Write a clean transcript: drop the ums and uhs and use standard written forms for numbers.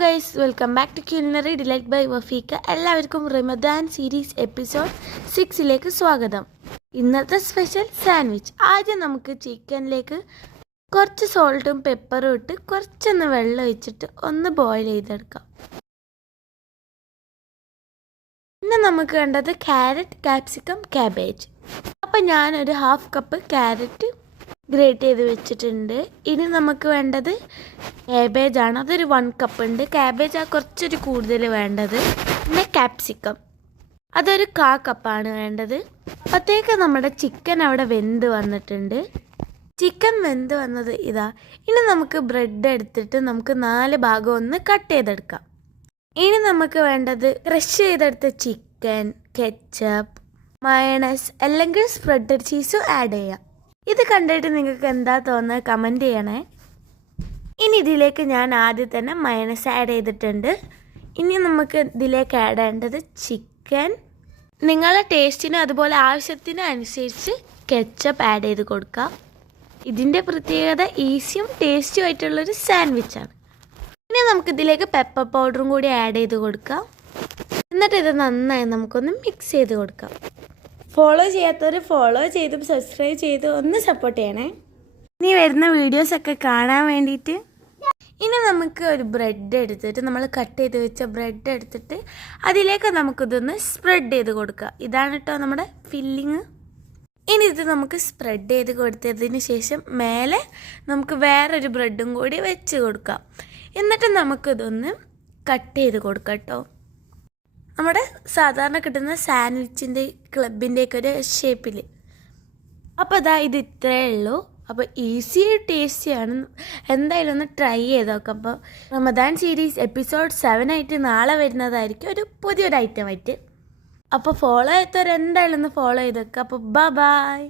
Guys, welcome back to culinary delight by Wafeeka. എല്ലാവർക്കും Ramadan series episode 6ലേക്ക് സ്വാഗതം. ഇന്നത്തെ സ്പെഷ്യൽ സാൻഡ്വിച്ച്. ആദ്യം നമുക്ക് ചിക്കനിലേക്ക് കുറച്ച് സോൾട്ടും പെപ്പറും ഇട്ട് കുറച്ചൊന്ന് വെള്ളം ഒഴിച്ചിട്ട് ഒന്ന് ബോയിൽ ചെയ്തെടുക്കാം. പിന്നെ നമുക്ക് വേണ്ടത് ക്യാരറ്റ്, ക്യാപ്സിക്കം, ക്യാബേജ്. അപ്പം ഞാനൊരു 1/2 കപ്പ് ക്യാരറ്റ് ഗ്രേറ്റ് ചെയ്ത് വെച്ചിട്ടുണ്ട്. ഇനി നമുക്ക് വേണ്ടത് ക്യാബേജാണ്. അതൊരു 1 കപ്പ് ഉണ്ട്. ക്യാബേജ് കുറച്ചൊരു കൂടുതൽ വേണ്ടത്. പിന്നെ ക്യാപ്സിക്കം അതൊരു 1/4 കപ്പാണ് വേണ്ടത്. അപ്പോഴത്തേക്ക് നമ്മുടെ ചിക്കൻ അവിടെ വെന്ത് വന്നിട്ടുണ്ട്. ചിക്കൻ വെന്ത് വന്നത് ഇതാ. ഇനി നമുക്ക് ബ്രെഡ് എടുത്തിട്ട് നമുക്ക് 4 ഭാഗം ഒന്ന് കട്ട് ചെയ്തെടുക്കാം. ഇനി നമുക്ക് വേണ്ടത് ക്രഷ് ചെയ്തെടുത്ത ചിക്കൻ, കെച്ചപ്പ്, മയണൈസ് അല്ലെങ്കിൽ സ്പ്രെഡഡ് ചീസും ആഡ് ചെയ്യാം. ഇത് കണ്ടിട്ട് നിങ്ങൾക്ക് എന്താ തോന്നുന്നത് കമൻറ്റ് ചെയ്യണേ. ഇനി ഇതിലേക്ക് ഞാൻ ആദ്യം തന്നെ മയണൈസ് ആഡ് ചെയ്തിട്ടുണ്ട്. ഇനി നമുക്ക് ഇതിലേക്ക് ആഡ് ചെയ്യേണ്ടത് ചിക്കൻ. നിങ്ങളുടെ ടേസ്റ്റിനും അതുപോലെ ആവശ്യത്തിനും അനുസരിച്ച് കെച്ചപ്പ് ആഡ് ചെയ്ത് കൊടുക്കാം. ഇതിൻ്റെ പ്രത്യേകത ഈസിയും ടേസ്റ്റിയും ആയിട്ടുള്ളൊരു സാൻഡ്വിച്ചാണ്. ഇനി നമുക്കിതിലേക്ക് പെപ്പർ പൗഡറും കൂടി ആഡ് ചെയ്ത് കൊടുക്കാം. എന്നിട്ട് ഇത് നന്നായി നമുക്കൊന്ന് മിക്സ് ചെയ്ത് കൊടുക്കാം. ഫോളോ ചെയ്യാത്തവർ ഫോളോ ചെയ്തും സബ്സ്ക്രൈബ് ചെയ്തും ഒന്ന് സപ്പോർട്ട് ചെയ്യണേ. ഇനി വരുന്ന വീഡിയോസൊക്കെ കാണാൻ വേണ്ടിയിട്ട്. ഇനി നമുക്ക് ഒരു ബ്രെഡ് എടുത്തിട്ട് നമ്മൾ കട്ട് ചെയ്ത് വെച്ച ബ്രെഡ് എടുത്തിട്ട് അതിലേക്ക് നമുക്കിതൊന്ന് സ്പ്രെഡ് ചെയ്ത് കൊടുക്കുക. ഇതാണ് കേട്ടോ നമ്മുടെ ഫില്ലിങ്. ഇനി ഇത് നമുക്ക് സ്പ്രെഡ് ചെയ്ത് കൊടുത്തതിന് ശേഷം മേലെ നമുക്ക് വേറൊരു ബ്രെഡും കൂടി വെച്ച് കൊടുക്കാം. എന്നിട്ട് നമുക്കിതൊന്ന് കട്ട് ചെയ്ത് കൊടുക്കാം കേട്ടോ. നമ്മുടെ സാധാരണ കിട്ടുന്ന സാൻഡ്വിച്ചിൻ്റെ ക്ലബിൻ്റെയൊക്കെ ഒരു ഷേപ്പിൽ. അപ്പോൾ അതാ ഇത് ഇത്രയേ ഉള്ളൂ. അപ്പോൾ ഈസി ടേസ്റ്റിയാണ്. എന്തായാലും ഒന്ന് ട്രൈ ചെയ്ത് നോക്കാം. അപ്പോൾ റമദാൻ സീരീസ് എപ്പിസോഡ് 7 ആയിട്ട് നാളെ വരുന്നതായിരിക്കും, ഒരു പുതിയൊരു ഐറ്റമായിട്ട്. അപ്പോൾ ഫോളോ ചെയ്യാത്തവർ എന്തായാലും ഒന്ന് ഫോളോ ചെയ്ത് വെക്കുക. അപ്പോൾ ബൈ.